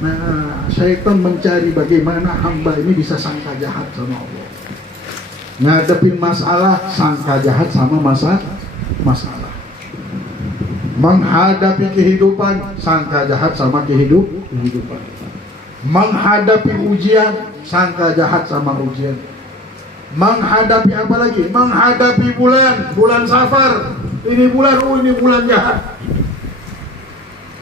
Nah, syaitan mencari bagaimana hamba ini bisa sangka jahat sama Allah. Ngadepin masalah, sangka jahat sama masalah. Menghadapi kehidupan, sangka jahat sama kehidupan. Menghadapi ujian, sangka jahat sama ujian. Menghadapi apa lagi? Menghadapi bulan Safar. Ini bulan jahat.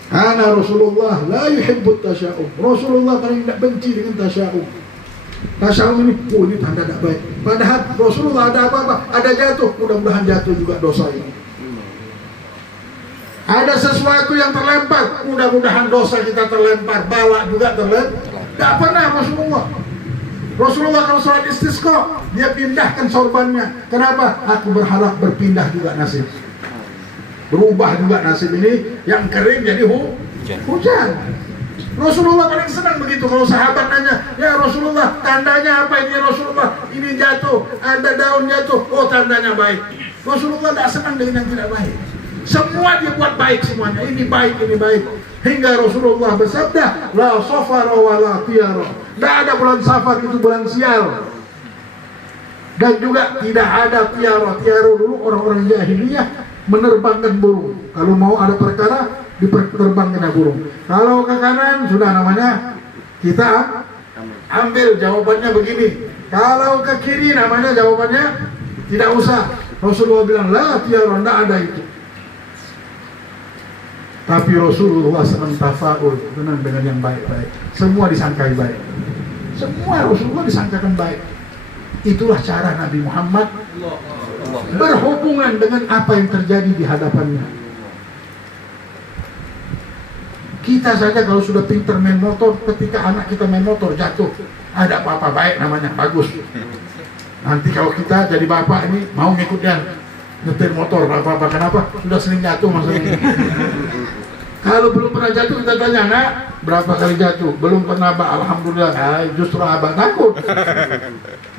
Karena Rasulullah la yuhibbut tasya'um. Rasulullah paling tidak benci dengan tasya'um. Tasya'um ini tanda tidak baik. Padahal Rasulullah ada apa-apa, ada jatuh, mudah-mudahan jatuh juga dosa ini. Ada sesuatu yang terlempar, mudah-mudahan dosa kita terlempar, bala juga terlempar. Tidak pernah Rasulullah kalau sholat istisqa, dia pindahkan sorbannya. Kenapa? Aku berharap berpindah juga nasib. Berubah juga nasib ini, yang kering jadi hujan. Rasulullah paling senang begitu. Kalau sahabat nanya, ya Rasulullah, tandanya apa ini Rasulullah? Ini jatuh, ada daun jatuh, oh tandanya baik. Rasulullah tidak senang dengan yang tidak baik. Semua dia buat baik semuanya. Ini baik, ini baik. Hingga Rasulullah bersabda, la safara wa la tiyara. Tidak ada bulan Safar, itu bulan sial. Dan juga tidak ada tiara. Tiara dulu orang-orang jahiliyah menerbangkan burung. Kalau mau ada perkara, diterbangkan burung. Kalau ke kanan, sudah namanya kita ambil, jawabannya begini. Kalau ke kiri, namanya jawabannya tidak usah. Rasulullah bilang, la tiara, tidak ada itu. Tapi Rasulullah senang tafaul, senang dengan yang baik-baik. Semua disangkai baik. Semua Rasulullah disangkakan baik. Itulah cara Nabi Muhammad berhubungan dengan apa yang terjadi di hadapannya. Kita saja kalau sudah pintar main motor, ketika anak kita main motor jatuh, ada apa-apa baik namanya, bagus. Nanti kalau kita jadi bapak ini mau ngikut dia nyetir motor, apa-apa, kenapa? Sudah sering jatuh masalahnya. Kalau belum pernah jatuh kita tanya, nak, berapa kali jatuh? Belum pernah, Pak. Alhamdulillah. Justru abang takut.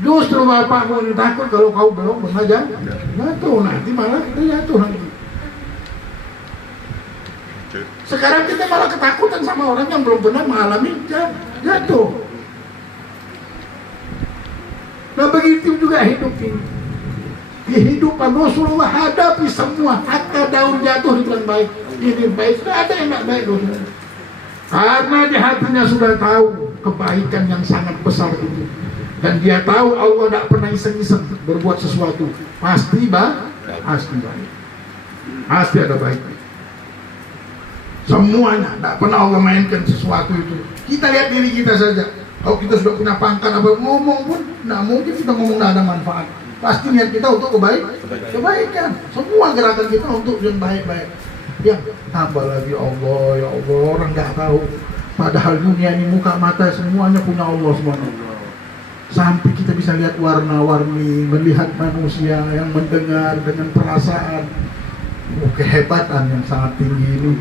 Justru bapakmu ini takut kalau kau belum pernah jatuh. Nanti malah kita jatuh nanti. Sekarang kita malah ketakutan sama orang yang belum pernah mengalami jatuh. Nah begitu juga hidup ini. Kehidupan Rasulullah hadapi semua. Hatta daun jatuh dibilang baik. Ini baik, sudah ada yang tidak baik Rasulullah. Karena di hatinya sudah tahu kebaikan yang sangat besar itu. Dan dia tahu Allah tidak pernah iseng-iseng berbuat sesuatu. Pasti baik. Pasti ada baik. Semuanya, tidak pernah Allah mainkan sesuatu itu. Kita lihat diri kita saja. Kalau kita sudah punya pangkat, apa ngomong pun, tidak mungkin kita ngomong tidak ada manfaat. Pasti niat kita untuk kebaikan. Semua gerakan kita untuk yang baik-baik. Yang tambah lagi Allah, ya Allah, orang nggak tahu. Padahal dunia ini muka mata semuanya punya Allah semuanya. Sampai kita bisa lihat warna-warni, melihat manusia yang mendengar dengan perasaan. Kehebatan yang sangat tinggi ini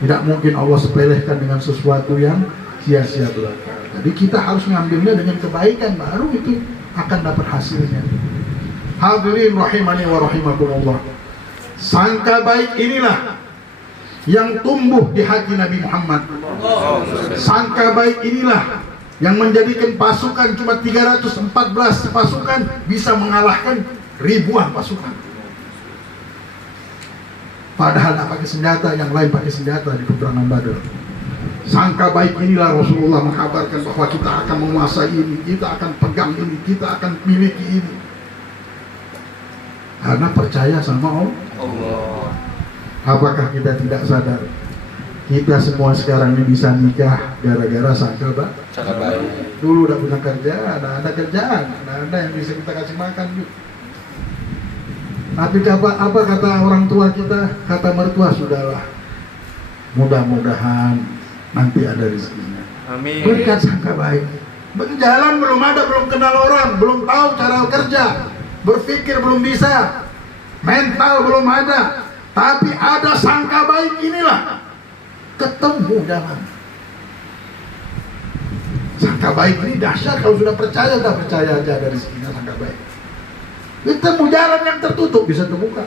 tidak mungkin Allah sepelehkan dengan sesuatu yang sia-sia belaka. Jadi kita harus ngambilnya dengan kebaikan, baru itu akan dapat hasilnya. Hadirin rahimani wa rahimakumullah. Sangka baik inilah yang tumbuh di hati Nabi Muhammad. Sangka baik inilah yang menjadikan pasukan cuma 314 pasukan bisa mengalahkan ribuan pasukan. Padahal tidak pakai senjata, yang lain pakai senjata di peperangan Badar. Sangka baik inilah Rasulullah mengkabarkan bahwa kita akan menguasai ini, kita akan pegang ini, kita akan miliki ini. Karena percaya sama Allah. Apakah kita tidak sadar? Kita semua sekarang ini bisa nikah gara-gara sangka baik. Dulu udah punya kerjaan, ada kerjaan, ada yang bisa kita kasih makan juga. Tapi apa kata orang tua kita? Kata mertua, sudahlah. Mudah-mudahan nanti ada rezekinya. Amin. Berkat sangka baik. Berjalan belum ada, belum kenal orang, belum tahu cara kerja, berpikir belum bisa, mental belum ada. Tapi ada sangka baik inilah ketemu jalan. Sangka baik ini dahsyat. Kalau sudah percaya, sudah percaya aja dari rezekinya sangka baik. Ketemu jalan yang tertutup bisa terbuka.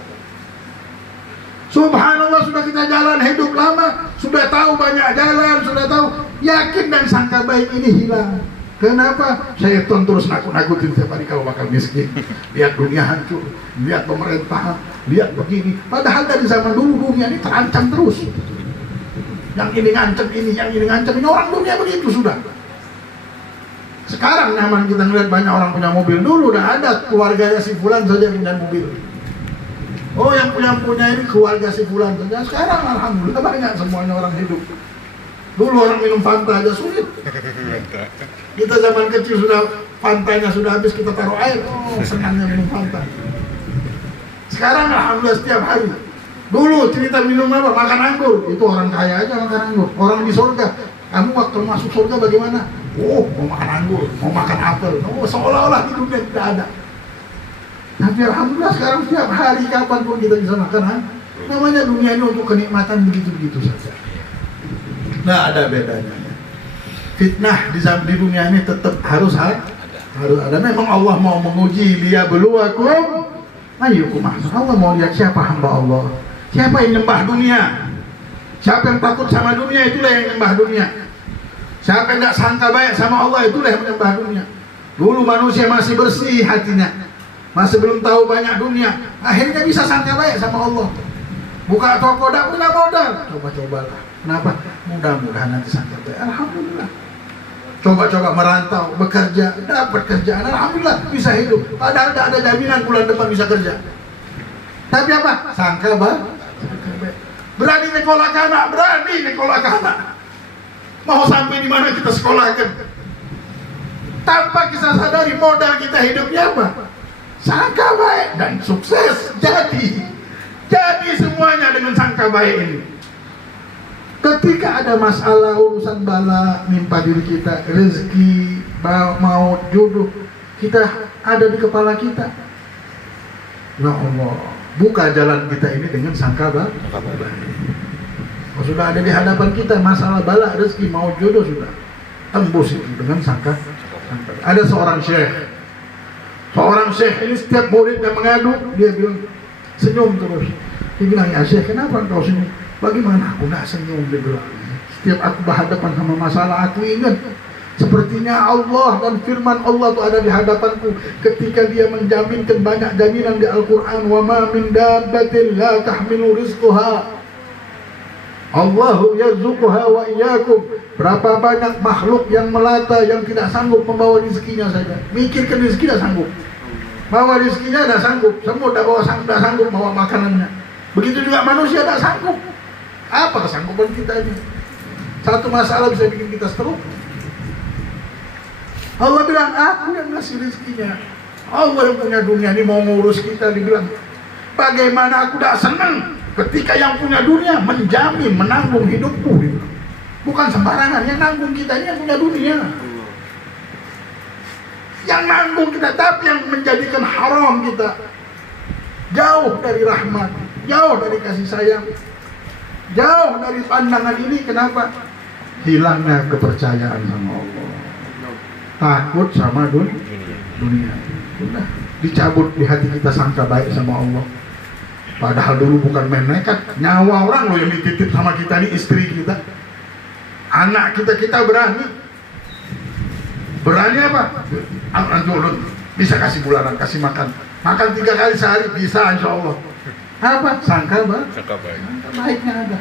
Subhanallah, sudah kita jalan hidup lama, sudah tahu banyak jalan, sudah tahu yakin dan sangka baik ini hilang. Kenapa? Syaitan terus nakut-nakutin setiap hari kau bakal miskin. Lihat dunia hancur, lihat pemerintahan, lihat begini. Padahal dari zaman dulu dunia ini terancam terus. Yang ini ngancam ini, yang ini ngancam ini. Orang dunia begitu sudah. Sekarang nyaman kita ngeliat banyak orang punya mobil. Dulu udah ada keluarganya si fulan saja yang punya mobil. Oh yang punya ini keluarga si fulan saja. Sekarang alhamdulillah banyak semuanya orang hidup. Dulu orang minum Fanta aja sulit. Kita zaman kecil sudah Fantanya sudah habis, kita taruh air. Oh senangnya minum Fanta. Sekarang alhamdulillah setiap hari. Dulu cerita minum apa? Makan anggur. Itu orang kaya aja makan anggur. Orang di surga. Kamu waktu masuk surga bagaimana? Oh mau makan anggur, mau makan apel. Oh seolah-olah di dunia tidak ada. Tapi alhamdulillah sekarang setiap hari kapanpun kita bisa makan. Namanya dunia ini untuk kenikmatan begitu-begitu saja. Nggak ada bedanya. Fitnah di dunia ini tetap harus ada. Memang Allah mau menguji liyabluwakum ayyukum ahsanu. Allah mau lihat siapa hamba Allah, siapa yang nyembah dunia, siapa yang takut sama dunia, itulah yang nyembah dunia. Siapa yang nggak sangka baik sama Allah, itulah yang menyembah dunia. Dulu manusia masih bersih hatinya, masih belum tahu banyak dunia, akhirnya bisa sangka baik sama Allah. Buka toko dak punya modal, coba-cobalah. Kenapa? Mudah-mudahan nanti sangka baik. Alhamdulillah. Coba-coba merantau, bekerja, dapat kerjaan, alhamdulillah bisa hidup. Padahal tidak ada jaminan bulan depan bisa kerja. Tapi apa? Sangka baik. Berani nyekolahkan anak, berani nyekolahkan anak. Mau sampai di mana kita sekolahkan? Tanpa kita sadari modal kita hidupnya apa? Sangka baik dan sukses. Jadi semuanya dengan sangka baik ini. Ketika ada masalah, urusan bala, nimpa diri kita, rezeki, maut, jodoh, kita ada di kepala kita. Ya Allah, buka jalan kita ini dengan sangka baik. Oh, sudah ada di hadapan kita masalah bala, rezeki, maut, jodoh sudah tembus itu dengan sangka. Ada seorang syekh ini setiap muridnya mengadu, dia bilang senyum terus. Dia bilang, ya syekh, kenapa engkau senyum? Bagaimana aku tidak senyum? Dia bilang, setiap aku berhadapan sama masalah, aku ingat sepertinya Allah dan firman Allah itu ada di hadapanku ketika dia menjaminkan banyak jaminan di Al-Quran. Wa ma min dabbatin la tahmilu rizquha Allahu yarzuquha wa iyyakum. Berapa banyak makhluk yang melata yang tidak sanggup membawa rezekinya saja. Mikirkan rezeki tidak sanggup, bawa rezekinya tidak sanggup. Semua tidak sanggup bawa makanannya. Begitu juga manusia tidak sanggup. Apa kesanggupan kita ini? Satu masalah bisa bikin kita stroke. Allah bilang, aku yang ngasih rezekinya. Allah yang punya dunia ini mau ngurus kita. Dibilang, bagaimana aku tidak senang ketika yang punya dunia menjamin, menanggung hidupku. Bukan sembarangan, yang nanggung kita ini yang punya dunia. Yang nanggung kita, tapi yang menjadikan haram kita. Jauh dari rahmat, jauh dari kasih sayang, jauh dari pandangan ini. Kenapa? Hilangnya kepercayaan sama Allah, takut sama dunia. Sudah dicabut di hati kita sangka baik sama Allah. Padahal dulu bukan main nekat, nyawa orang loh yang dititip sama kita nih, istri kita, anak kita berani apa? Anjolun bisa kasih bulanan, kasih makan 3 kali sehari bisa, insya Allah. Apa? Sangka baiknya ada.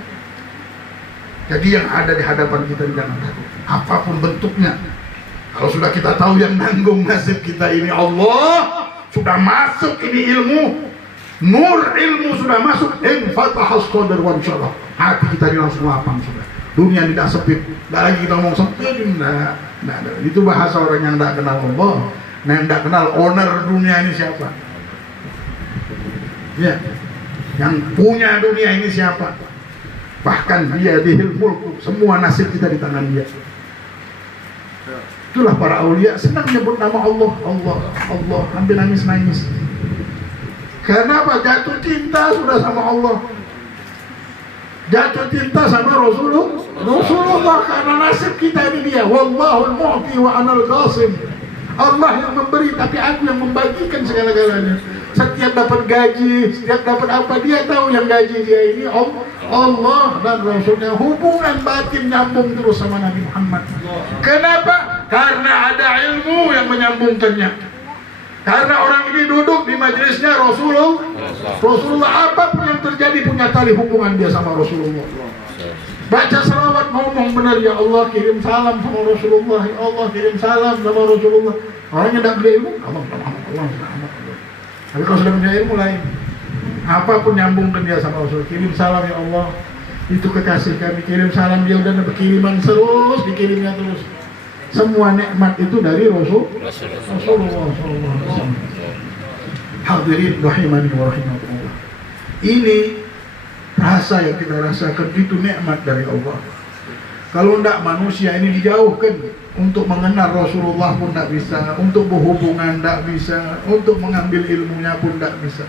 Jadi yang ada di hadapan kita jangan takut, apapun bentuknya. Kalau sudah kita tahu yang nanggung nasib kita ini Allah, sudah masuk ini ilmu, nur ilmu sudah masuk, infatahas qadar wa insyaallah. Hati kita ini langsung lapang sudah. Dunia tidak sempit, tidak lagi kita ngomong sempit, tidak. Itu bahasa orang yang tidak kenal Allah, yang tidak kenal owner dunia ini siapa. Ya, yang punya dunia ini siapa? Bahkan dia dihil mulku, semua nasib kita di tangan dia. Itulah para aulia senang menyebut nama Allah, Allah, hampir nangis. Karena apa? Jatuh cinta sudah sama Allah, jatuh cinta sama Rasulullah karena nasib kita ini dia. Wallahul mu'ti wa anal qasim. Allah yang memberi, tapi aku yang membagikan segala-galanya. Setiap dapat gaji, setiap dapat apa, dia tahu yang gaji dia ini Allah dan Rasulnya. Hubungan batin nyambung terus sama Nabi Muhammad. Kenapa? Karena ada ilmu yang menyambungkannya. Karena orang ini duduk di majelisnya Rasulullah, apapun yang terjadi punya tali hubungan dia sama Rasulullah. Baca salawat, ngomong benar, ya Allah kirim salam sama Rasulullah, ya Allah kirim salam sama Rasulullah. Orangnya tidak beli ilmu, Allah. Tapi kalau sudah punya ilmu lain, apapun nyambungkan dia sama Rasul. Kirim salam ya Allah, itu kekasih kami, kirim salam, dia udah dapat kiriman terus, dikirimnya terus. Semua nikmat itu dari Rasulullah SAW. Hadirin rahimani wa rahimakumullah. Ini rasa yang kita rasakan itu nikmat dari Allah. Kalau tidak, manusia ini dijauhkan. Untuk mengenal Rasulullah pun tidak bisa, untuk berhubungan tidak bisa, untuk mengambil ilmunya pun tidak bisa.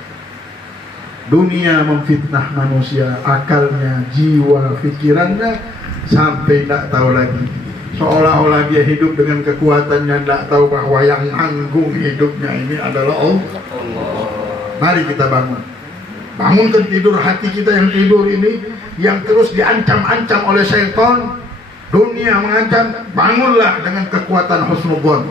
Dunia memfitnah manusia, akalnya, jiwa, pikirannya, sampai tidak tahu lagi. Seolah-olah dia hidup dengan kekuatannya, tidak tahu bahwa yang nanggung hidupnya ini adalah Allah. Mari kita bangun. Bangunkan tidur hati kita yang tidur ini, yang terus diancam-ancam oleh syaitan. Dunia mengancam, bangunlah dengan kekuatan husnudzon.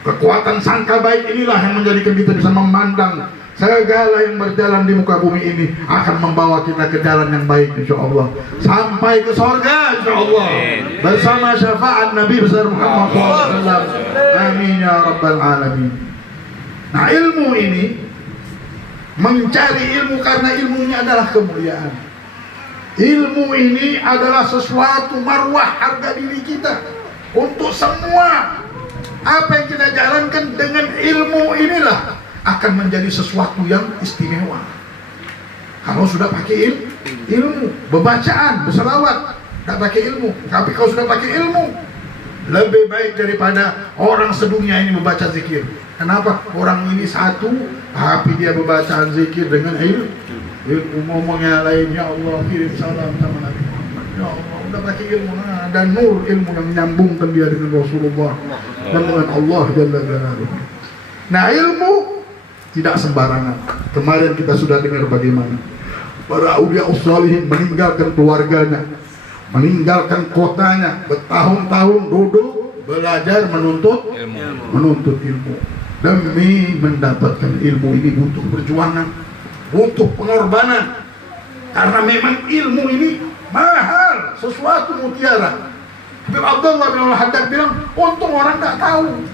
Kekuatan sangka baik inilah yang menjadikan kita bisa memandang segala yang berjalan di muka bumi ini akan membawa kita ke jalan yang baik, insya Allah, sampai ke surga, insya Allah, bersama syafaat Nabi besar Muhammad SAW. Amin ya rabbal alamin. Nah, ilmu ini, mencari ilmu karena ilmunya adalah kemuliaan. Ilmu ini adalah sesuatu marwah, harga diri kita. Untuk semua apa yang kita jalankan dengan ilmu inilah akan menjadi sesuatu yang istimewa. Kalau sudah pakai ilmu, berbacaan, berselawat, tidak pakai ilmu. Tapi kalau sudah pakai ilmu, lebih baik daripada orang sedunia ini membaca zikir. Kenapa? Orang ini satu, tapi dia berbacaan zikir dengan ilmu. Ngomongnya lain, ya Allah kirim salam sama Nabi Muhammad, ya Allah, udah pakai ilmu, ada nur ilmu yang menyambungkan dia dengan Rasulullah dan dengan Allah Jalla Jalaluhu. Nah, ilmu tidak sembarangan. Kemarin kita sudah dengar bagaimana para aulia ushalihin meninggalkan keluarganya, meninggalkan kotanya, bertahun-tahun duduk belajar menuntut ilmu. Demi mendapatkan ilmu ini butuh perjuangan, butuh pengorbanan, karena memang ilmu ini mahal, sesuatu mutiara. Habib Abdullah bin Al-Haddad bilang, untung orang tak tahu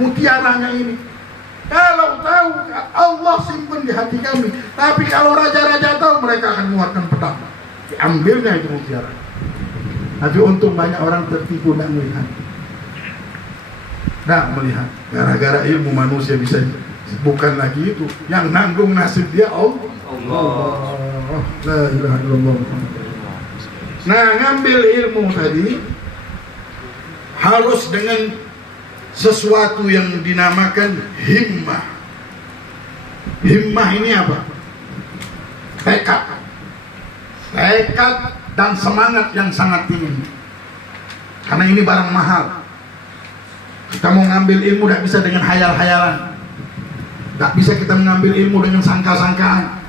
mutiaranya ini. Kalau tahu, Allah simpan di hati kami. Tapi kalau raja-raja tahu, mereka akan mengeluarkan pedang, diambilnya itu mutiara. Tapi untung banyak orang tertipu dan melihat. Nah, melihat gara-gara ilmu manusia bisa, bukan lagi itu yang nanggung nasib dia, Allah. La ilaha illallah. Nah, ngambil ilmu tadi harus dengan sesuatu yang dinamakan himmah. Himmah ini apa? Tekad dan semangat yang sangat tinggi. Karena ini barang mahal. Kita mau ngambil ilmu tidak bisa dengan hayal-hayalan. Tidak bisa kita mengambil ilmu dengan sangka-sangkaan.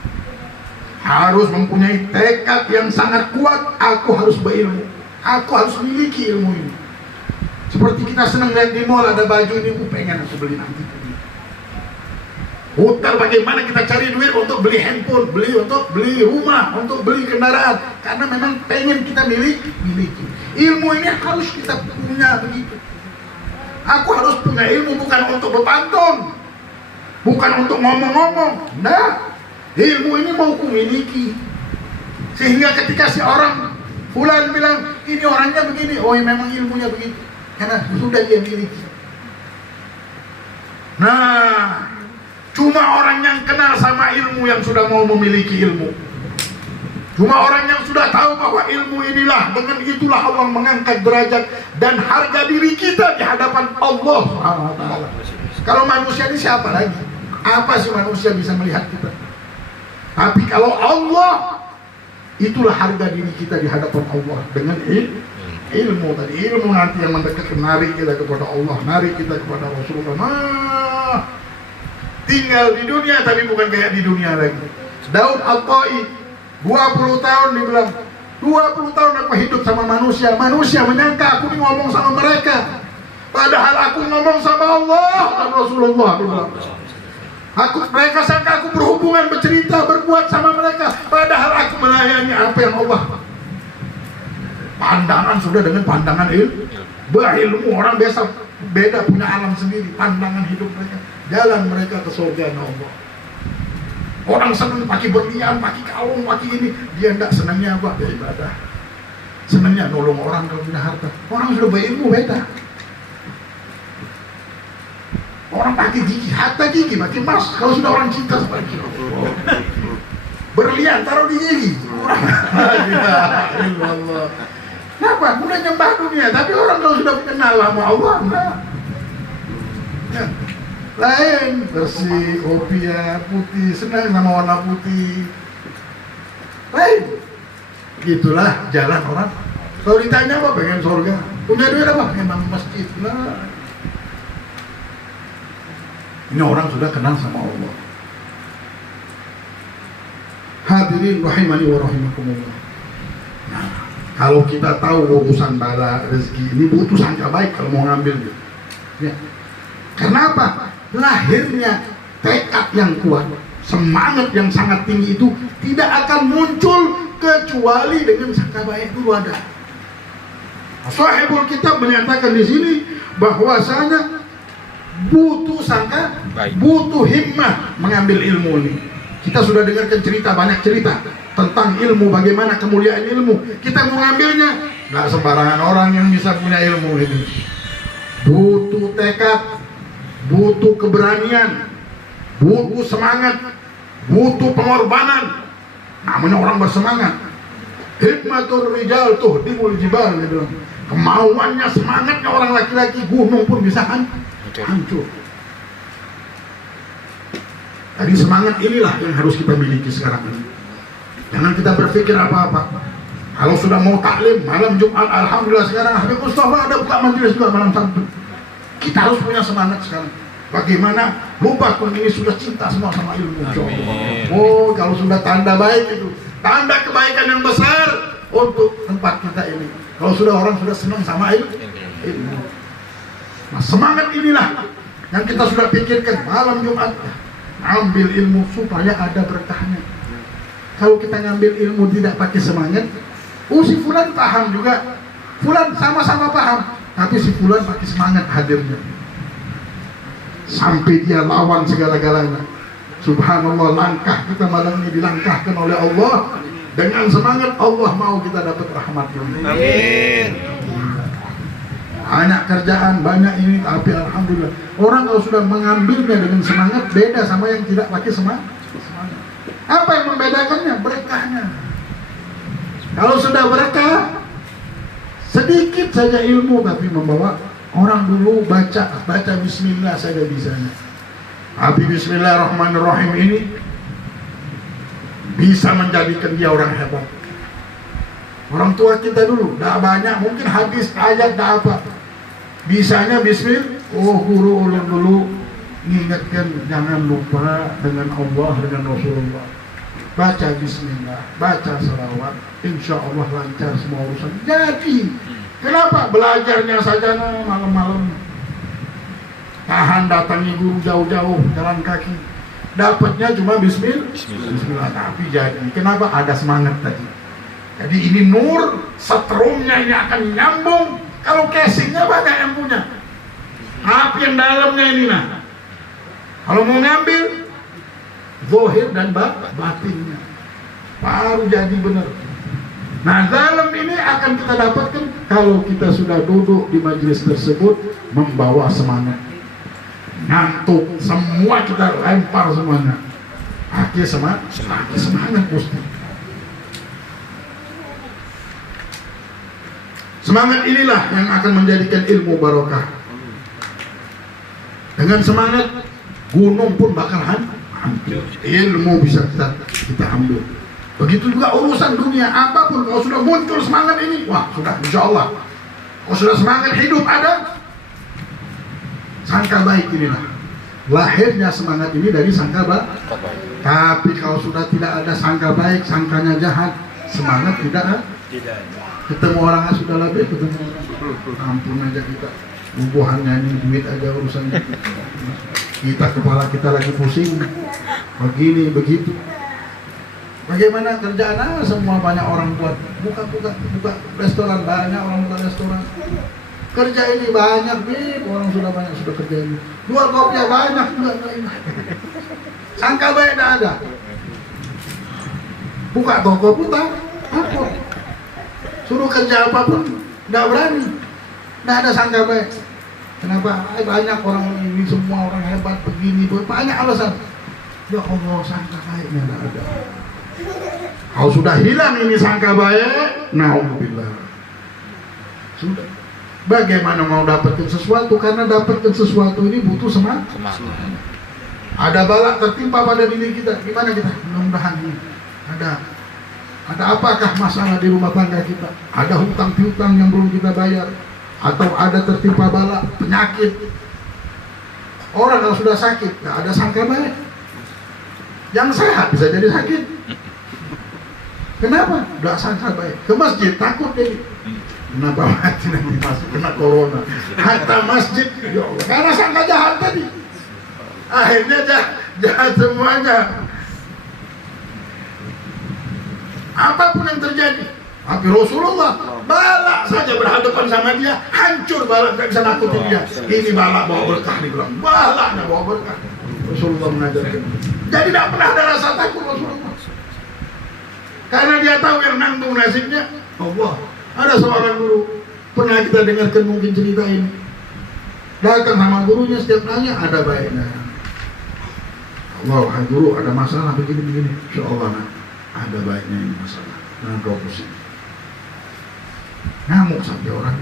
Harus mempunyai tekad yang sangat kuat. Aku harus berilmu, aku harus miliki ilmu ini. Seperti kita senang lihat di mall ada baju ini, aku pengen aku beli nanti. Putar bagaimana kita cari duit untuk beli handphone, untuk beli rumah, untuk beli kendaraan. Karena memang pengen kita miliki. Ilmu ini harus kita punya begitu. Aku harus punya ilmu bukan untuk berpantun, bukan untuk ngomong-ngomong. Nah, ilmu ini mau ku miliki. Sehingga ketika si orang fulan bilang, ini orangnya begini, oh memang ilmunya begitu. Karena sudah dia miliki. Nah, cuma orang yang kenal sama ilmu yang sudah mau memiliki ilmu. Cuma orang yang sudah tahu bahwa ilmu inilah, dengan itulah Allah mengangkat derajat dan harga diri kita di hadapan Allah SWT. Kalau manusia ini siapa lagi? Apa sih manusia bisa melihat kita? Tapi kalau Allah, itulah harga diri kita di hadapan Allah dengan ilmu tadi. Ilmu nanti yang mendekatkan, narik kita kepada Allah, narik kita kepada Rasulullah. Nah, tinggal di dunia tapi bukan kayak di dunia lagi. Daud Al-Ta'i 20 tahun dibilang, 20 tahun aku hidup sama manusia. Manusia menyangka aku ngomong sama mereka, padahal aku ngomong sama Allah dan Rasulullah. Mereka sangka aku berhubungan, bercerita, berbuat sama mereka, padahal aku melayani apa yang Allah. Pandangan sudah dengan pandangan ilmu. Orang biasa beda, punya alam sendiri, pandangan hidup mereka, jalan mereka ke surga Allah. Orang senang pakai berlian, pakai kalung, pakai ini, dia enggak. Senangnya apa? Beribadah. Senangnya nolong orang kalau punya harta. Orang sudah berilmu beda. Orang pakai gigi, harta gigi, pakai emas. Kalau sudah orang cinta seperti itu, berlian taruh di gigi. Allah. Kenapa? Udah nyembah dunia, tapi orang kalau sudah kenal sama Allah, enggak. Ya. Lain, bersih, kopiah, putih, senang sama warna putih. Lain. Gitulah jalan orang. Kalau ditanya apa, pengen surga. Punya duit apa? Memang masjid. Nah. Ini orang sudah kenal sama Allah. Hadirin rahimani wa rahimakumullah. Nah, kalau kita tahu urusan bala rezeki ini butuh sangka baik kalau mau ngambil gitu. Ya. Kenapa? Lahirnya tekad yang kuat, semangat yang sangat tinggi itu tidak akan muncul kecuali dengan sangka baik dulu ada. Sahibul kitab menyatakan di sini bahwasanya butuh sangka, butuh himmah mengambil ilmu ini. Kita sudah dengarkan cerita, banyak cerita tentang ilmu, bagaimana kemuliaan ilmu. Kita mau ngambilnya, nggak sembarangan orang yang bisa punya ilmu ini. Butuh tekad, butuh keberanian, butuh semangat, butuh pengorbanan. Namanya orang bersemangat. Hikmatul rijal tuh dimul jibal, dia bilang. Kemauannya, semangatnya orang laki-laki, gunung pun bisa hancur. Jadi semangat inilah yang harus kita miliki sekarang ini. Jangan kita berpikir apa-apa. Kalau sudah mau taklim malam Jumat, alhamdulillah sekarang Habib Mustafa ada buka majelis juga malam Sabtu. Kita harus punya semangat sekarang. Bagaimana lupa kalau ini sudah cinta semua sama ilmu. Oh, kalau sudah tanda baik itu, tanda kebaikan yang besar untuk tempat kita ini. Kalau sudah orang sudah senang sama ilmu. Nah, semangat inilah yang kita sudah pikirkan malam Jumat. Ambil ilmu supaya ada berkahnya. Kalau kita ngambil ilmu tidak pakai semangat, si fulan paham juga, fulan sama-sama paham, tapi si fulan pakai semangat hadirnya, sampai dia lawan segala-galanya. Subhanallah, langkah kita malam ini dilangkahkan oleh Allah dengan semangat. Allah mau kita dapat rahmatnya. Amin. Banyak kerjaan, banyak ini, tapi alhamdulillah orang kalau sudah mengambilnya dengan semangat beda sama yang tidak pakai semangat. Apa yang membedakannya? Berkahnya. Kalau sudah berkah, sedikit saja ilmu tapi membawa orang dulu baca bismillah saja bisanya. Tapi bismillahirrahmanirrahim ini bisa menjadikan dia orang hebat. Orang tua kita dulu, dah banyak mungkin hadis, ayat, dah apa. Bisanya bismillah, guru ulun dulu mengingatkan jangan lupa dengan Allah, dengan Rasulullah. Baca bismillah, baca salawat, insya Allah lancar semua urusan. Jadi, kenapa? Belajarnya saja malam-malam. Tahan datangi guru jauh-jauh, jalan kaki. Dapatnya cuma bismillah. Tapi jadi, kenapa? Ada semangat tadi. Jadi ini nur, setrumnya ini akan nyambung. Kalau casingnya banyak yang punya, tapi yang dalamnya ini nah. Kalau mau ngambil, zahir dan batinnya, baru jadi benar. Nah, dalam ini akan kita dapatkan kalau kita sudah duduk di majelis tersebut membawa semangat. Ngantuk, semua kita lempar semuanya. Pakai semangat mesti. Semangat inilah yang akan menjadikan ilmu barokah. Dengan semangat, gunung pun bakal hancur. Ilmu bisa kita ambil. Begitu juga urusan dunia apapun. Kalau sudah muncul semangat ini, wah sudah insya Allah. Kalau sudah semangat hidup ada, sangka baik inilah. Lahirnya semangat ini dari sangka baik. Tapi kalau sudah tidak ada sangka baik, sangkanya jahat, semangat tidak ada. Ketemu orang sudah lebih, ketemu orang ampun aja kita. Bubuhannya ini duit aja urusannya. Kita kepala kita lagi pusing, begini begitu. Bagaimana kerjaan? Semua banyak orang buat buka restoran, banyak orang buka restoran. Kerja ini banyak nih, orang sudah banyak sudah kerja ini. Jual kopi banyak juga. Sangka baik tidak ada. Buka toko pun takut. Suruh kerja apapun nggak berani. Tidak ada sangka baik. Kenapa? Banyak orang ini, semua orang hebat begini, banyak alasan. Ya Allah, sangka baiknya tidak ada. Kalau sudah hilang ini sangka baik, naudzubillah. Sudah. Bagaimana mau dapatkan sesuatu? Karena dapatkan sesuatu ini butuh semangat. Ada bala tertimpa pada diri kita. Gimana kita? Mudah-mudahan ini ada apakah masalah di rumah tangga kita? Ada hutang piutang yang belum kita bayar? Atau ada tertimpa bala penyakit? Orang kalau sudah sakit, tidak ada sangka baik. Yang sehat bisa jadi sakit. Kenapa? Tidak sangka baik. Ke masjid takut jadi. Kenapa mati nanti masuk kena corona? Hatta masjid, ya Allah. Karena sangka jahat tadi. Akhirnya jahat semuanya. Apapun yang terjadi. Tapi Rasulullah balak saja berhadapan sama dia, hancur balak, tidak bisa nakutin dia. Ini balak bawa berkah, dibilang balaknya bawa berkah. Rasulullah mengajarkan. Jadi tidak pernah ada rasa takut Rasulullah. Karena dia tahu yang nanggung nasibnya Allah. Ada seorang guru, pernah kita dengarkan mungkin cerita ini. Datang sama gurunya, setiap nanya ada baiknya. Allah, hai guru, ada masalah begini-begini. Insya Allah, nah, ada baiknya ini masalah. Jangan kau pusing. Ngamuk sampai orang.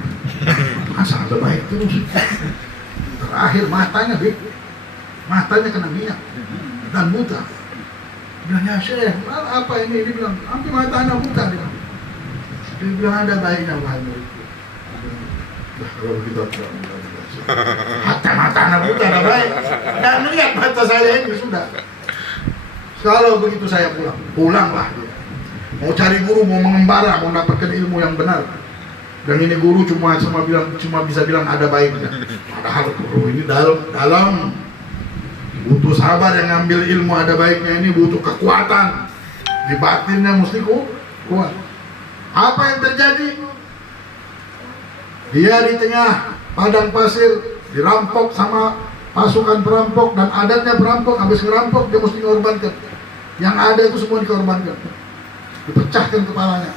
Masa ada baik terus. Terakhir matanya kena minyak dan buta. Bilang, ya Syekh, apa ini? Dia bilang, hampir mata anak buta. Dia bilang, ada baiknya wahai muridku. Kalau begitu hatta mata anak buta ada baik. Dan melihat mata saya ini sudah. Kalau begitu saya pulanglah dia. Mau cari guru, mau mengembara, mau dapatkan ilmu yang benar. Dan ini guru cuma bisa bilang ada baiknya. Padahal guru ini dalam butuh sabar, yang ngambil ilmu ada baiknya ini butuh kekuatan. Di batinnya mesti kuat. Apa yang terjadi? Dia di tengah padang pasir dirampok sama pasukan perampok, dan adatnya perampok habis ngerampok dia mesti mengorbankan. Yang ada itu semua dikorbankan. Dipecahkan kepalanya.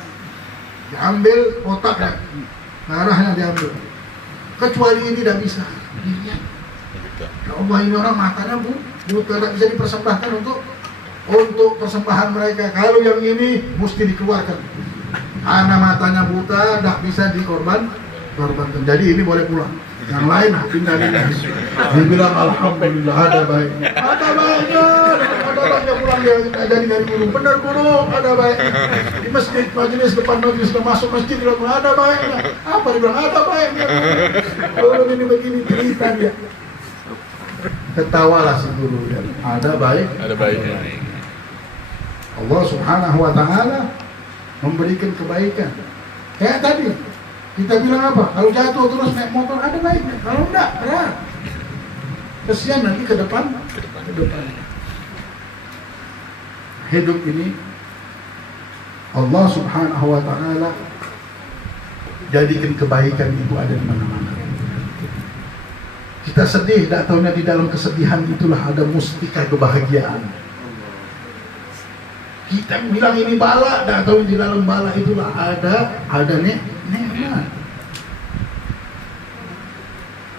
Diambil otaknya. Darahnya diambil. Kecuali ini tidak bisa. Ya Allah, ini orang matanya buta, tidak bisa dipersembahkan untuk persembahan mereka. Kalau yang ini mesti dikeluarkan. Karena matanya buta, tidak bisa dikorbankan. Jadi ini boleh pulang. Yang lain pindah. Dibilang alhamdulillah ada baiknya. Ada baiknya pulang dia jadi dari guru. Benar guru, ada baiknya. Di masjid, majelis depan majelis, masuk masjid dia bilang ada baiknya. Apa dia bilang ada baiknya. Kalau ini begini cerita dia. Ketawalah si guru dia. Ada baiknya. Allah Subhanahu wa taala memberikan kebaikan. Kayak tadi kita bilang apa? Kalau jatuh terus naik motor ada baiknya. Kalau enggak, berat. Kesian nanti ke depan. Hidup ini Allah Subhanahu wa taala jadikan kebaikan itu ada di mana-mana. Kita sedih, tak tahunya di dalam kesedihan itulah ada mustika kebahagiaan. Kita bilang ini bala, tak tahu di dalam bala itulah ada nikmat.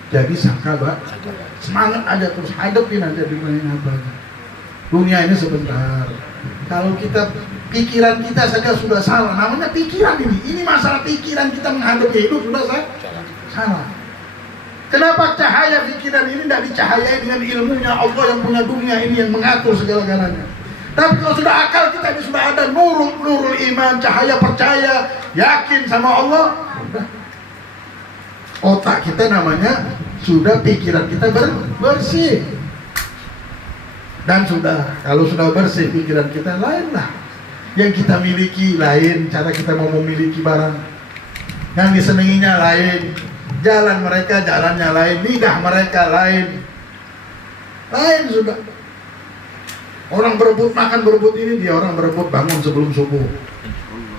Jadi sangka semangat aja terus, hadapin aja dunia apa. Dunia ini sebentar. Kalau kita pikiran kita saja sudah salah, namanya pikiran ini masalah pikiran kita menghadapi hidup sudah salah. Kenapa cahaya pikiran ini tidak dicahayai dengan ilmunya Allah yang punya dunia ini, yang mengatur segala-galanya? Tapi kalau sudah akal kita ini sudah ada nurul iman, cahaya percaya, yakin sama Allah, otak kita namanya sudah pikiran kita bersih. Dan kalau sudah bersih pikiran kita, lain lah. Yang kita miliki lain, cara kita mau memiliki barang. Yang disenanginya lain, jalan mereka jalannya lain, lidah mereka lain. Lain sudah. Orang berebut makan, berebut ini, dia orang berebut bangun sebelum subuh.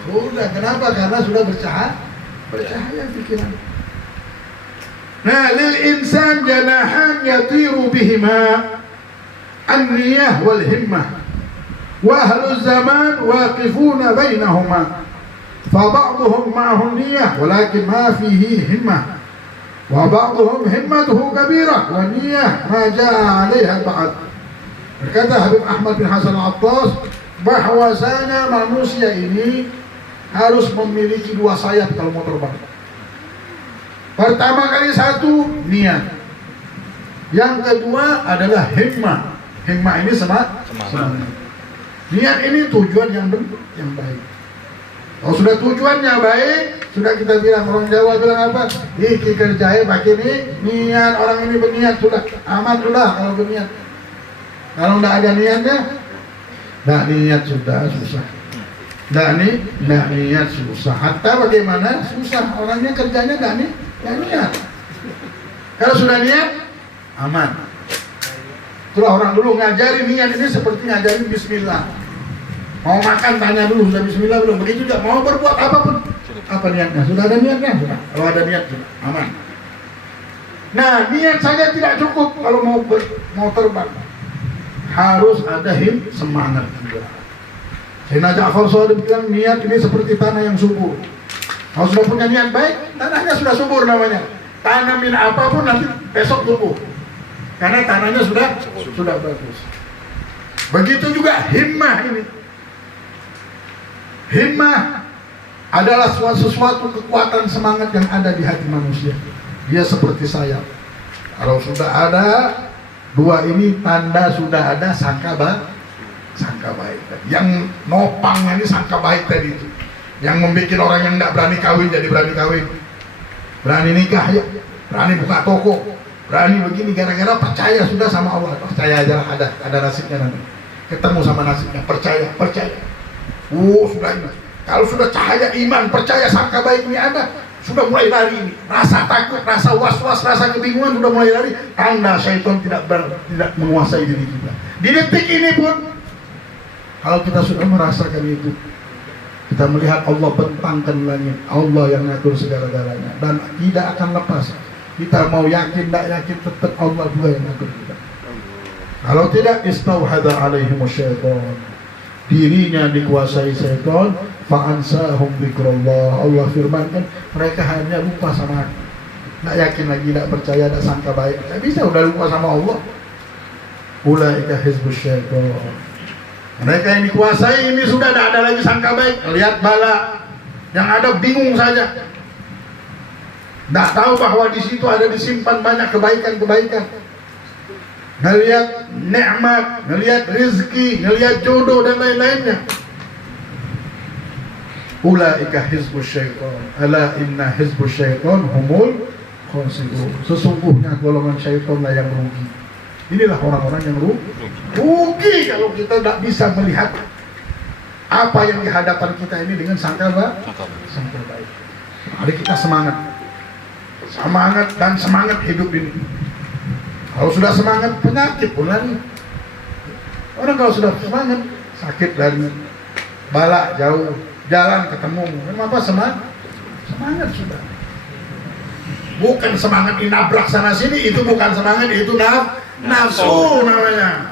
Sudah, kenapa? Karena sudah bercahaya pikiran. Nah, lil insan janahan yatiru bihima an-niyah wal himmah wa ahlul zaman waqifuna bainahuma fa ba'dhum ma'ahu niyah walakin ma fihi himmah wa ba'dhum himmatuhu kabirah wa niyah ma jaa 'alaiha ba'd. Berkata Habib Ahmad bin Hasan Al-Attas bahwasanya manusia ini harus memiliki dua sayap kalau mau terbang. Pertama kali satu, niat. Yang kedua adalah himmah. Himmah ini semangat. Niat ini tujuan yang baik. Kalau sudah tujuannya baik, sudah kita bilang, orang Jawa bilang apa? Iki kerjain pakai ini, niat, orang ini berniat, sudah aman sudah kalau berniat. Kalau tidak ada niatnya, tidak niat sudah susah. Tidak niat susah. Hatta bagaimana susah, orangnya kerjanya tidak niat. Kalau sudah niat, aman. Itulah orang dulu ngajarin niat ini seperti ngajarin bismillah. Mau makan tanya dulu sudah bismillah belum? Begitu juga mau berbuat apapun. Apa niatnya? Sudah ada niatnya? Sudah. Kalau ada niat sudah aman. Nah, niat saja tidak cukup kalau mau terbang. Harus ada semangat juga. Sayyidina Ja'far Shadiq bilang niat ini seperti tanah yang subur. Kalau sudah punya niat baik, tanahnya sudah subur namanya. Tanamin apapun nanti besok tumbuh. Karena tanahnya sudah bagus. Begitu juga himmah ini. Himmah adalah sesuatu kekuatan semangat yang ada di hati manusia. Dia seperti sayap. Kalau sudah ada dua ini, tanda sudah ada sangka baik. Yang nopangnya ini sangka baik tadi itu. Yang membuat orang yang tidak berani kawin jadi berani kawin. Berani nikah ya. Berani buka toko. Berani begini gara-gara percaya sudah sama Allah. Percaya aja ada nasibnya nanti. Ketemu sama nasibnya, percaya. Sudah ini. Kalau sudah cahaya iman, percaya sangka baik ini ada, sudah mulai lari ini. Rasa takut, rasa was-was, rasa kebingungan sudah mulai lari. Tanda syaitan tidak menguasai diri kita. Di detik ini pun, kalau kita sudah merasakan itu, kita melihat Allah bentangkan langit, Allah yang ngatur segala-galanya, dan tidak akan lepas. Kita mau yakin, tidak yakin, tetap Allah juga yang ngatur kita. Kalau tidak, istauhada alaihimus syaitan. Dirinya dikuasai syaitan, fa'ansahum dzikrullah. Allah firmankan, mereka hanya lupa sama aku. Tidak yakin lagi, tidak percaya, tidak sangka baik. Tidak bisa, udah lupa sama Allah. Ulaika hizbus syaitan. Mereka yang dikuasai ini sudah tidak ada lagi sangka baik. Lihat bala, yang ada bingung saja. Tidak tahu bahwa di situ ada disimpan banyak kebaikan-kebaikan. Ngelihat nikmat, ngelihat rezeki, ngelihat jodoh dan lain-lainnya. Ulaika hizbus syaitan. Ala inna hizbus syaitan humul khasirun. Sesungguhnya golongan syaitan lah yang rugi. Inilah orang-orang yang rugi kalau kita tidak bisa melihat apa yang di hadapan kita ini dengan sangka baik. Mari kita semangat dan semangat hidup ini. Kalau sudah semangat, penyakit pun lari. Orang kalau sudah semangat, sakit lari, bala jauh, jalan ketemu. Kenapa semangat sudah. Bukan semangat ini nabrak sana sini, itu bukan semangat, itu nafsu namanya.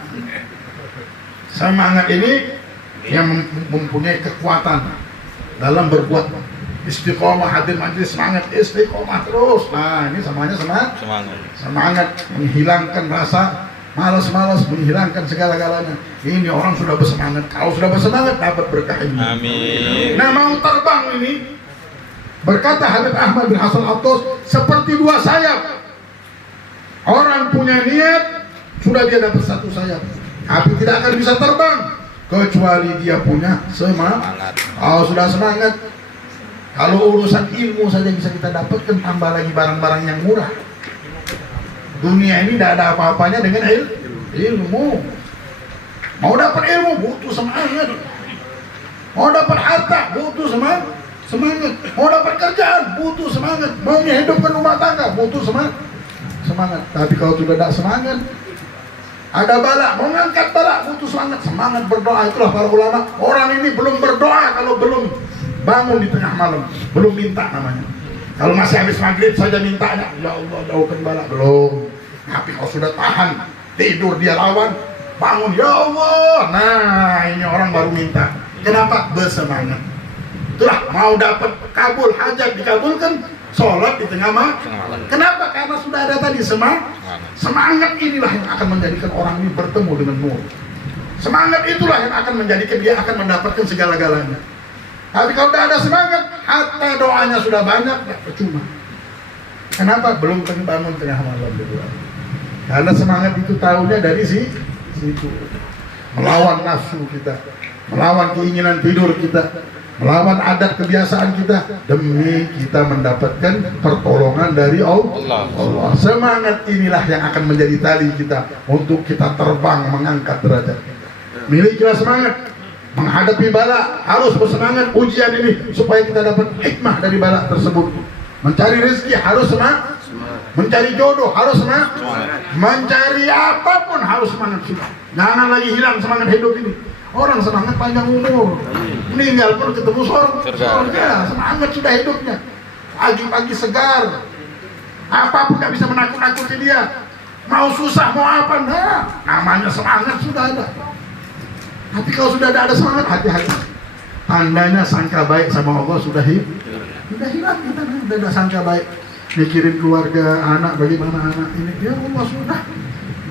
Semangat ini yang mempunyai kekuatan dalam berbuat. Istiqomah, hadir majlis, semangat istiqomah terus. Nah, ini semuanya semangat menghilangkan rasa malas-malas, menghilangkan segala-galanya. Ini orang sudah bersemangat. Kalau sudah bersemangat dapat berkah ini. Amin. Nah, mau terbang ini, berkata Habib Ahmad bin Hasan Al-Attas, seperti dua sayap. Orang punya niat, sudah dia dapat satu sayap, tapi tidak akan bisa terbang kecuali dia punya semangat. Kalau sudah semangat, kalau urusan ilmu saja bisa kita dapatkan, tambah lagi barang-barang yang murah. Dunia ini tidak ada apa-apanya dengan ilmu. Mau dapat ilmu butuh semangat. Mau dapat harta butuh semangat. Mau dapat kerjaan butuh semangat. Mau menghidupkan rumah tangga butuh semangat. Tapi kalau sudah tidak semangat, ada bala, mau ngangkat bala butuh semangat berdoa. Itulah para ulama. Orang ini belum berdoa kalau belum bangun di tengah malam, belum minta namanya. Kalau masih habis maghrib saja mintanya, ya Allah jauhkan bala, belum. Tapi kalau sudah tahan, tidur dia lawan, bangun, ya Allah. Nah, ini orang baru minta. Kenapa? Bersemangat. Itulah, mau dapat kabul hajat dikabulkan, sholat di tengah malam. Kenapa? Karena sudah ada tadi semangat inilah yang akan menjadikan orang ini bertemu dengan nur. Semangat itulah yang akan menjadikan dia akan mendapatkan segala-galanya. Tapi kalau tidak ada semangat, hatta doanya sudah banyak, ya percuma. Kenapa? Belum bangun tengah malam berdoa. Karena semangat itu tahunya dari situ. Melawan nafsu kita, melawan keinginan tidur kita, melawan adat kebiasaan kita, demi kita mendapatkan pertolongan dari Allah. Semangat inilah yang akan menjadi tali kita untuk kita terbang mengangkat derajat kita. Milikilah semangat. Menghadapi bala harus bersemangat. Ujian ini supaya kita dapat hikmah dari bala tersebut. Mencari rezeki harus semangat. Mencari jodoh harus semangat. Mencari apapun harus semangat sudah. Jangan lagi hilang semangat hidup ini. Orang semangat panjang umur, meninggal pun ketemu surga. Semangat sudah hidupnya. Pagi-pagi segar. Apapun gak bisa menakut-nakuti dia. Mau susah mau apa, nah namanya semangat sudah ada. Tapi kalau sudah ada semangat, hati-hati. Tandanya sangka baik sama Allah sudah hilang. Kita sudah ada sangka baik. Mikirin keluarga, anak, bagaimana anak ini. Ya Allah sudah.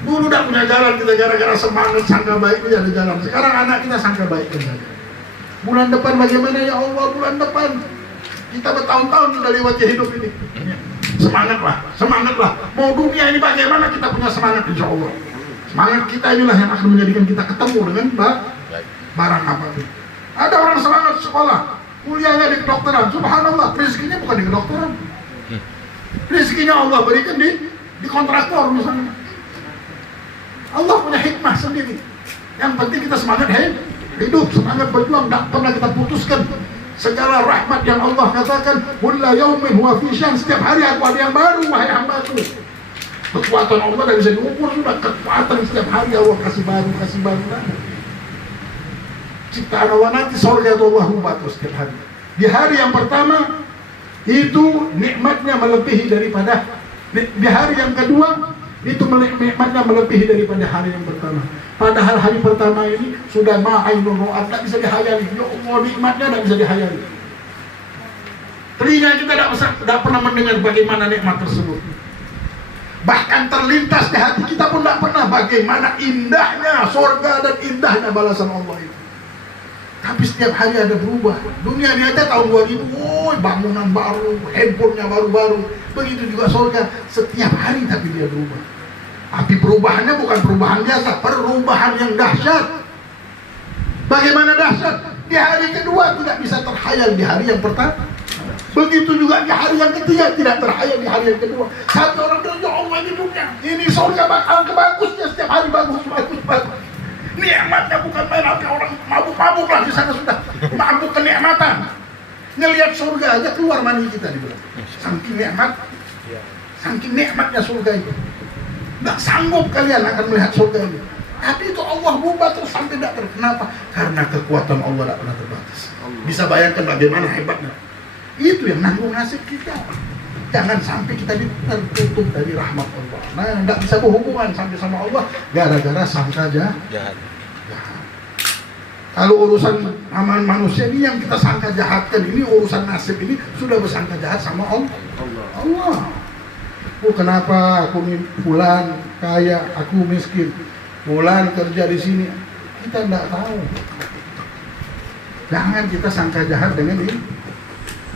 Dulu udah punya jalan kita gara-gara semangat sangka baik itu ada jalan. Sekarang anak kita sangka baik saja. Bulan depan bagaimana ya Allah, bulan depan. Kita bertahun-tahun sudah lewati hidup ini. Semangatlah. Mau dunia ini bagaimana kita punya semangat insya Allah. Semangat kita inilah yang akan menjadikan kita ketemu dengan barang apa itu. Ada orang semangat sekolah, kuliahnya di kedokteran, subhanallah, rezekinya bukan di kedokteran. Rezekinya Allah berikan di kontraktor misalnya. Allah punya hikmah sendiri. Yang penting kita semangat hidup, semangat berjuang, tak pernah kita putuskan segala rahmat yang Allah katakan, kulla yaumin huwa fi syan, setiap hari aku ada yang baru wahai hambaku. Kekuatan Allah tidak bisa diukur sudah, kekuatan setiap hari Allah kasih baru. Ciptaan Allah nanti surga Allah ubah terus setiap hari. Di hari yang pertama itu nikmatnya melebihi daripada di hari yang kedua itu nikmatnya melebihi daripada hari yang pertama. Padahal hari pertama ini sudah ma'ainun ru'at, tak bisa dihayali. Ya Allah, nikmatnya tak bisa dihayali. Telinga kita tidak pernah mendengar bagaimana nikmat tersebut. Bahkan terlintas di hati kita pun tidak pernah bagaimana indahnya surga dan indahnya balasan Allah itu. Tapi setiap hari ada berubah. Dunia ini aja tahun 2000, bangunan baru, handphonenya baru-baru. Begitu juga surga, setiap hari tapi dia berubah. Tapi perubahannya bukan perubahan biasa, perubahan yang dahsyat. Bagaimana dahsyat? Di hari kedua tidak bisa terhayal di hari yang pertama. Begitu juga di hari yang ketiga tidak terhayal di hari yang kedua. Satu orang bilang, ya Allah ini dunia, ini surga bakal kebagusnya setiap hari bagus. Nikmatnya bukan main, tapi orang mabuk-mabuk lah di sana sudah. Mabuk kenikmatan. Ngelihat surga aja keluar mani kita dibilang. Saking nikmatnya surga itu. Nggak sanggup kalian akan melihat surga ini. Tapi itu Allah ubah terus sampai tidak kenapa? Karena kekuatan Allah tidak pernah terbatas. Bisa bayangkan bagaimana hebatnya. Itu yang nanggung nasib kita. Jangan sampai kita tertutup dari rahmat Allah. Nah, tidak bisa berhubungan sampai sama Allah gara-gara sangka jahat. Kalau urusan aman manusia ini yang kita sangka jahatkan ini, urusan nasib ini sudah bersangka jahat sama Allah. Kenapa aku fulan kaya, aku miskin, fulan kerja di sini, kita tidak tahu. Jangan kita sangka jahat dengan ini.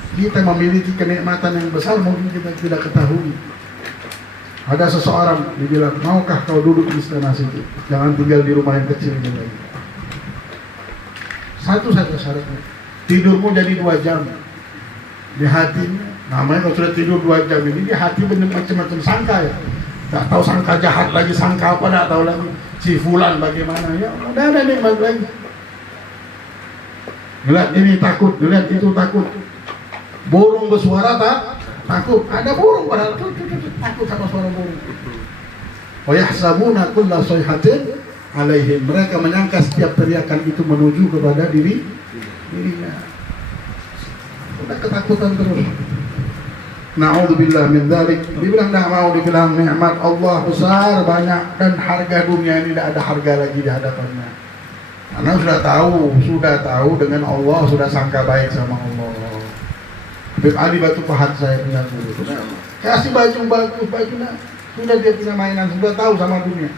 Kita memiliki kenikmatan yang besar mungkin kita tidak ketahui. Ada seseorang dibilang, maukah kau duduk di istana situ? Jangan tinggal di rumah yang kecil ini lagi. Satu saja syaratnya, tidurmu jadi 2 jam. Di hatinya, namanya kalau sudah tidur 2 jam ini, di hati macam-macam sangka ya. Tak tahu sangka jahat lagi, sangka apa tak tahu lagi. si fulan bagaimana ya, udah ada nikmat lagi. Ngeliat ini takut, ngeliat itu takut. Burung bersuara takut. Ada burung padahal takut sama suara burung. Wa yahsabuna kulla sayhatin alaihim. Mereka menyangka setiap teriakan itu menuju kepada dirinya. Udah ketakutan terus. Na'udzubillah min dzalik. Dibilang tidak mau dibilang nikmat Allah besar banyak dan harga dunia ini tidak ada harga lagi di hadapannya. Karena sudah tahu dengan Allah, sudah sangka baik sama Allah. Habib Ali Batu Pahat saya punya guru. Kasih baju bagus, bajunya sudah dia punya mainan, sudah tahu sama dunia.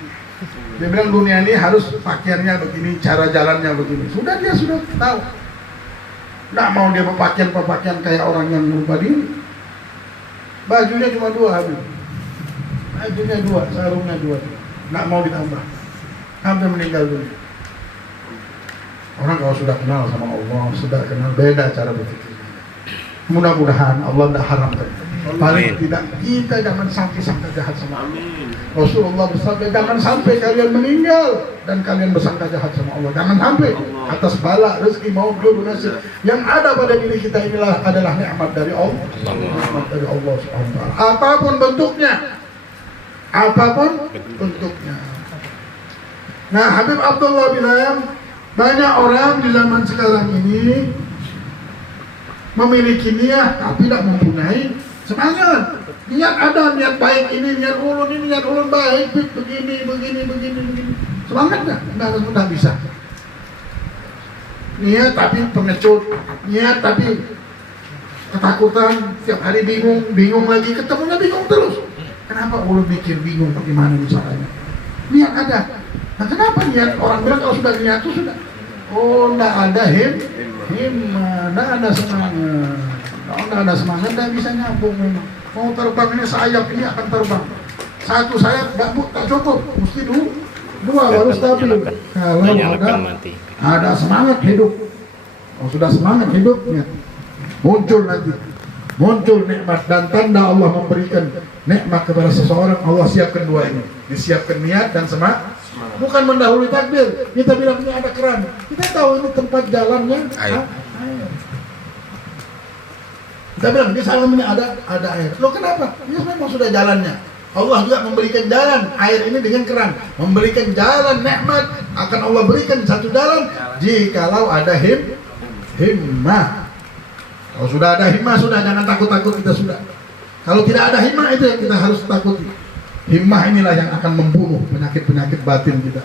Dia bilang dunia ini harus pakaiannya begini, cara jalannya begini. Sudah tahu. Nggak mau dia berpakaian kayak orang yang lupa diri. Bajunya cuma 2 Habib. Bajunya 2, sarungnya 2. Nggak mau ditambah. Hampir meninggal dunia. Orang kalau sudah kenal sama Allah, sudah kenal beda cara berpikir. Mudah-mudahan Allah tidak haramkan. Paling tidak kita jangan sampai sangka jahat sama Allah. Rasulullah bersabda, jangan sampai kalian meninggal dan kalian bersangka jahat sama Allah. Jangan sampai atas bala, rezeki, maut, donasi yang ada pada diri kita inilah adalah nikmat dari Allah. Nikmat dari Allah Subhanahu wa taala. Apapun bentuknya. Nah, Habib Abdullah bin Hayam, banyak orang di zaman sekarang ini memiliki niat tapi tidak mempunyai semangat. Niat ada, niat baik ini, niat ulun baik, begini. Semangat enggak bisa. Niat tapi pengecut, niat tapi ketakutan, setiap hari bingung lagi, ketemunya bingung terus. Kenapa ulun mikir bingung bagaimana caranya? Niat ada. Nah, kenapa niat? Orang bilang kalau sudah niat itu sudah. Oh, enggak ada himmah, enggak ada semangat. Kalau enggak ada semangat, enggak bisa nyambung memang. Mau terbang ini sayap ini akan terbang. Satu sayap tak cukup, mesti 2 baru stabil. Kalau ada semangat hidup. Oh, sudah semangat hidupnya, muncul nikmat dan tanda Allah memberikan nikmat kepada seseorang. Allah siapkan 2 ini, disiapkan niat dan semangat. Bukan mendahului takdir. Kita bilang ini ada keran, kita tahu ini tempat jalannya air. Kita bilang di sana ini ada air. Loh kenapa? Ini memang sudah jalannya. Allah juga memberikan jalan air ini dengan keran, memberikan jalan nikmat. Akan Allah berikan satu jalan jikalau ada himmah. Kalau sudah ada himmah, sudah jangan takut kita sudah. Kalau tidak ada himmah, itu yang kita harus takuti. Himmah inilah yang akan membunuh penyakit batin kita.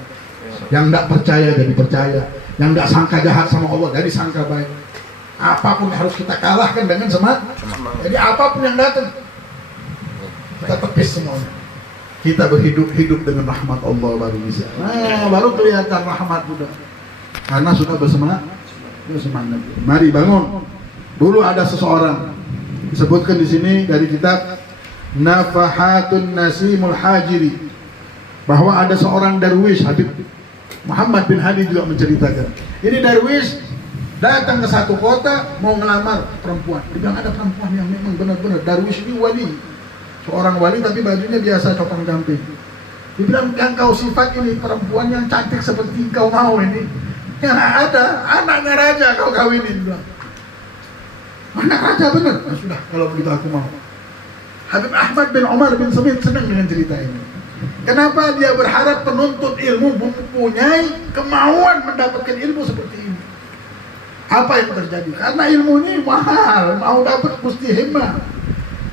Yang tidak percaya jadi percaya, yang tidak sangka jahat sama Allah jadi sangka baik. Apapun harus kita kalahkan dengan semangat. Jadi apapun yang datang kita tepis semuanya. Kita hidup dengan rahmat Allah baru bisa. Nah, baru kelihatan rahmat sudah. Karena sudah bersemangat. Mari bangun. Dulu ada seseorang disebutkan di sini dari kitab Nafahatun Nasimul Hajiri, bahwa ada seorang darwish, Habib Muhammad bin Hadi juga menceritakan. Ini darwish datang ke satu kota mau ngelamar perempuan. Dia bilang ada perempuan yang memang benar-benar darwish ini wali, seorang wali tapi bajunya biasa copang gamping. Dia bilang yang kau sifat ini perempuan yang cantik seperti kau mau ini. Yang ada anaknya raja kau kawinin. Bilang anak raja benar. Nah, sudah kalau begitu aku mau. Habib Ahmad bin Umar bin Samit senang dengan cerita ini. Kenapa dia berharap penuntut ilmu mempunyai kemauan mendapatkan ilmu seperti ini? Apa yang terjadi? Karena ilmu ini mahal, mau dapat mesti himmah.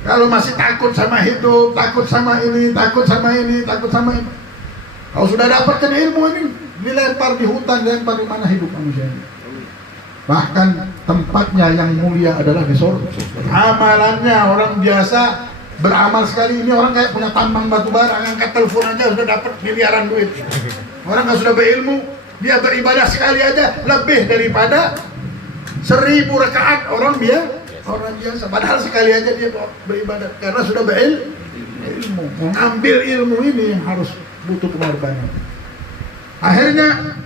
Kalau masih takut sama hidup, takut sama ini. Kalau sudah dapatkan ilmu ini, dilempar di hutan, dilempar di mana hidup manusia ini. Bahkan tempatnya yang mulia adalah di surga. Amalannya orang biasa beramal sekali, ini orang kayak punya tambang batu bara, angkat telepon aja sudah dapat miliaran duit. Orang yang sudah berilmu, dia beribadah sekali aja lebih daripada 1000 rakaat orang biasa. Padahal sekali aja dia beribadah karena sudah berilmu. Mengambil ilmu ini yang harus butuh pengorbanan. Akhirnya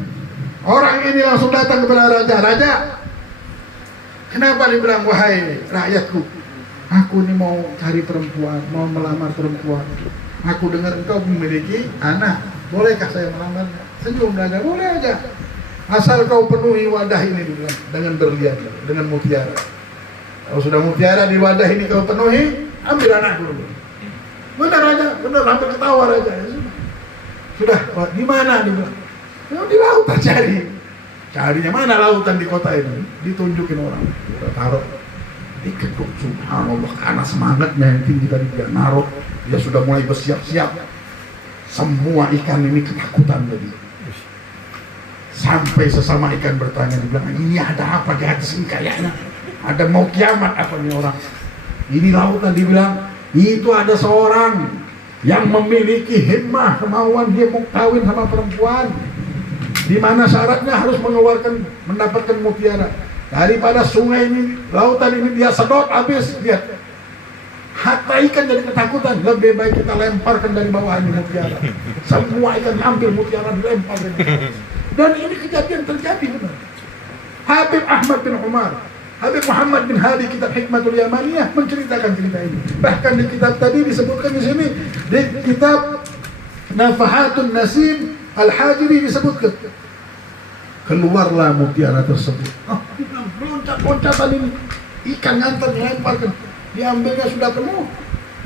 orang ini langsung datang kepada raja. Kenapa dibilang wahai rakyatku? Aku ini mau cari perempuan, mau melamar perempuan. Aku dengar engkau memiliki anak. bolehkah saya melamarnya? Senyum raja, boleh aja. Asal kau penuhi wadah ini dengan berlian, dengan mutiara. Kalau sudah mutiara di wadah ini kau penuhi, ambil anakku dulu. Benar aja, benar, hampir ketawa aja. Sudah, di mana dia bilang? Ya, di lautan cari. Carinya mana lautan di kota ini? Ditunjukin orang. Udah taruh di keduk, subhanallah, karena semangatnya yang tinggi tadi dia naruh. Dia sudah mulai bersiap-siap. Semua ikan ini ketakutan tadi. Sampai sesama ikan bertanya, dia bilang, ini ada apa di atas ini kayaknya? Ada mau kiamat apa nih orang? Ini lautan, dibilang, itu ada seorang yang memiliki himmah, kemauan dia mau kawin sama perempuan, di mana syaratnya harus mendapatkan mutiara. Daripada sungai ini, lautan ini dia sedot habis, lihat. Hatta ikan jadi ketakutan, lebih baik kita lemparkan dari bawah ini mutiara. Semua ikan ambil mutiara dilempar. Dan ini kejadian terjadi benar. Habib Ahmad bin Umar, Habib Muhammad bin Hadi, kitab Hikmatul Yamaniyah menceritakan cerita ini. Bahkan di kitab tadi disebutkan di sini, di kitab Nafahatun Nasim Al-Hajiri disebutkan. Keluarlah mutiara tersebut. Loncat-loncatan ini. Ikan ngantar dilemparkan. Diambilnya sudah penuh.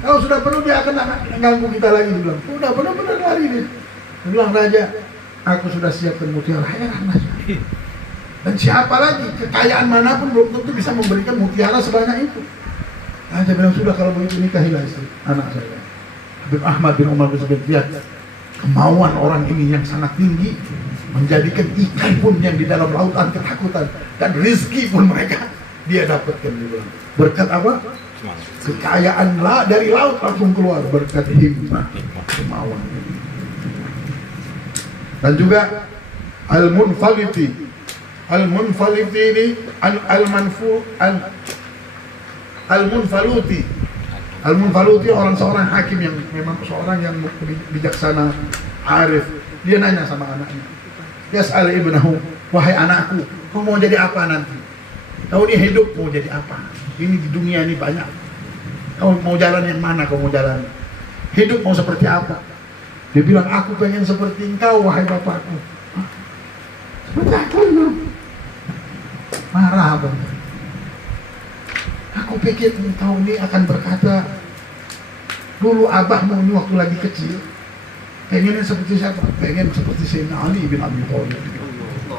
Kalau sudah penuh dia akan ganggu kita lagi. Dia bilang, sudah benar-benar lari dia. Dia bilang, raja, aku sudah siapkan mutiara. Heran aja. Dan siapa lagi, kekayaan manapun belum tentu bisa memberikan mutiara sebanyak itu. Raja bilang, sudah kalau begitu nikahilah istri anak saya. Habib Ahmad bin Umar bin lihat kemauan orang ini yang sangat tinggi, menjadikan ikan pun yang di dalam lautan ketakutan, dan rezeki pun mereka dia dapatkan. Berkat apa? Kekayaan dari laut langsung keluar, berkat himmah, kemauan. Dan juga al-munfaliti ini al-munfaluti orang seorang hakim yang memang seorang yang bijaksana, arif. Dia nanya sama anaknya, yas'al ibnahu, wahai anakku, kau mau jadi apa nanti? Kau ini hidup mau jadi apa? Ini di dunia ini banyak. Kau mau jalan yang mana kau mau jalan? Hidup mau seperti apa? Dia bilang, aku pengen seperti engkau, wahai bapakku. Hah? Seperti aku itu. Marah abang. Aku pikir engkau ini akan berkata, dulu abahmu ini waktu lagi kecil, pengen seperti siapa? Pengen seperti Sayyidina Ali bin Abi Thalib.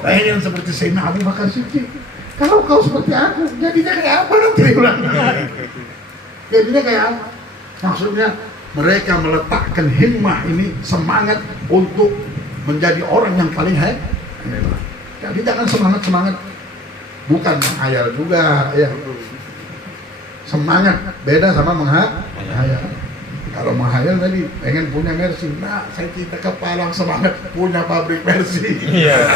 Pengen seperti Sayyidina Abu Bakar Siddiq. Kalau kau seperti aku, jadinya kayak apa nanti? Jadinya kayak apa? Maksudnya mereka meletakkan himmah ini, semangat untuk menjadi orang yang paling hebat. Jadi jangan semangat-semangat, bukan menghayal juga ya. Semangat beda sama menghayal. Kalau menghayal tadi pengen punya Mercy, nah saya kita kepalang semangat punya pabrik Mercy. Iya.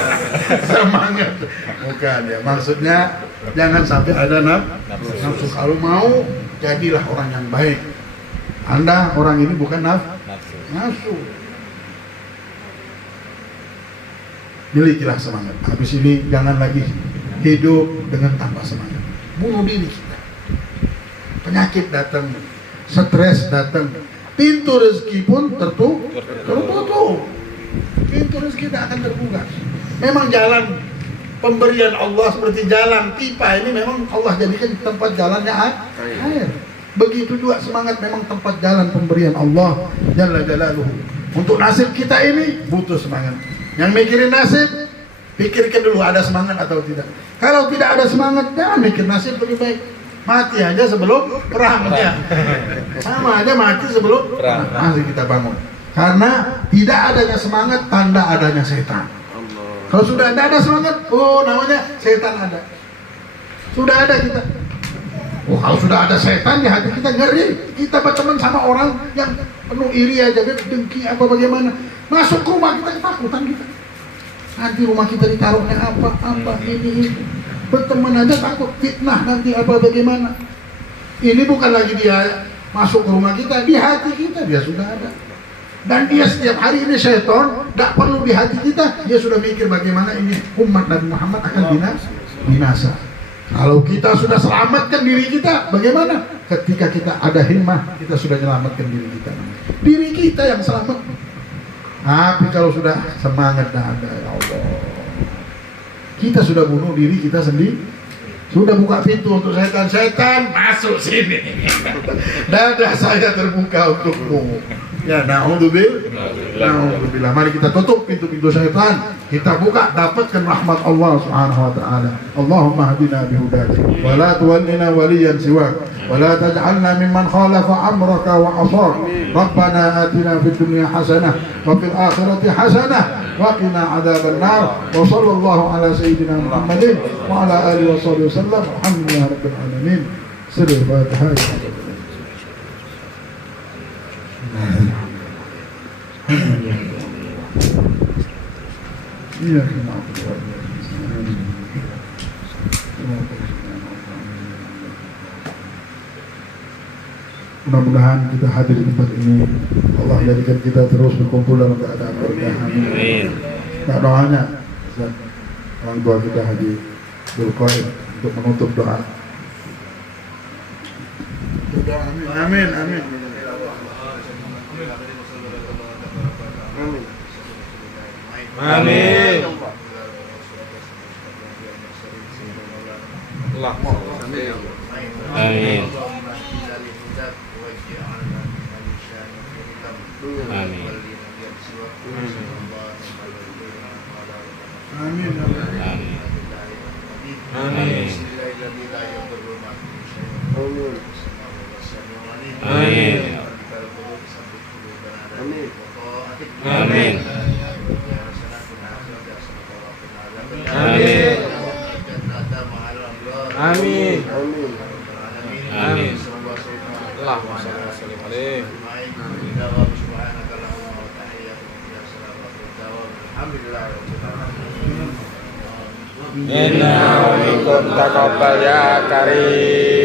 Semangat, bukan ya. Maksudnya jangan sampai ada nafsu. Kalau mau jadilah orang yang baik. Anda orang ini bukan nafsu. Milikilah semangat. Habis ini jangan lagi hidup dengan tanpa semangat. Bunuh diri kita. Penyakit datang, stres datang, pintu rezeki pun tertutup. Pintu rezeki tidak akan terbuka. Memang jalan pemberian Allah seperti jalan pipa ini, memang Allah jadikan tempat jalannya air. Begitu juga semangat memang tempat jalan pemberian Allah Jalla Jalaluhu. Untuk nasib kita ini butuh semangat. Yang mikirin nasib, pikirkan dulu ada semangat atau tidak. Kalau tidak ada semangat, jangan mikir nasib, lebih baik mati aja sebelum perang ya. Sama aja mati sebelum perang. Masih kita bangun. Karena tidak adanya semangat tanda adanya setan. Kalau sudah ada semangat, oh namanya setan ada. Sudah ada kita. Oh kalau sudah ada setan di hati kita, ngeri. Kita berteman sama orang yang penuh iri aja, dengki apa bagaimana. Masuk ke rumah kita ketakutan kita. Nanti rumah kita ditaruhnya apa ini. Berteman aja takut fitnah nanti apa bagaimana. Ini bukan lagi dia masuk ke rumah kita, di hati kita dia sudah ada. Dan dia setiap hari ini syaitan, tidak perlu di hati kita, dia sudah mikir bagaimana ini umat Nabi Muhammad akan binasa. Kalau kita sudah selamatkan diri kita, bagaimana? Ketika kita ada himmah, kita sudah menyelamatkan diri kita. Diri kita yang selamat. Tapi kalau sudah semangat dah ada, ya Allah, kita sudah bunuh diri kita sendiri, sudah buka pintu untuk setan masuk sini. Dada saya terbuka untukmu. Ya, na'udzubillah. Mari kita tutup pintu-pintu syaitan, kita buka, dapatkan rahmat Allah Subhanahu wa taala. Allahumma hadina bihudatik wa la tuwallina waliyan siwak wa la taj'alna mimman khalafa amraka wa 'asak. Rabbana atina fid dunya hasanah wa fil akhirati hasanah wa qina adzaban nar. Wa sallallahu ala sayyidina Muhammadin wa ala alihi wa sahbihi wasallam. Alhamdulillahi rabbil alamin. Sirrul Fatihah. Iya, mudah-mudahan kita hadir di tempat ini, Allah jadikan kita terus berkumpul dalam keadaan berkah. Amin. Nah, doanya orang tua kita Haji Zulqaid untuk menutup doa. Amin, amin. Amin. Amin. Amin. Amin. Allahumma shalli wa sallim alaihi. Inna wa minkum taqabbal ya karim.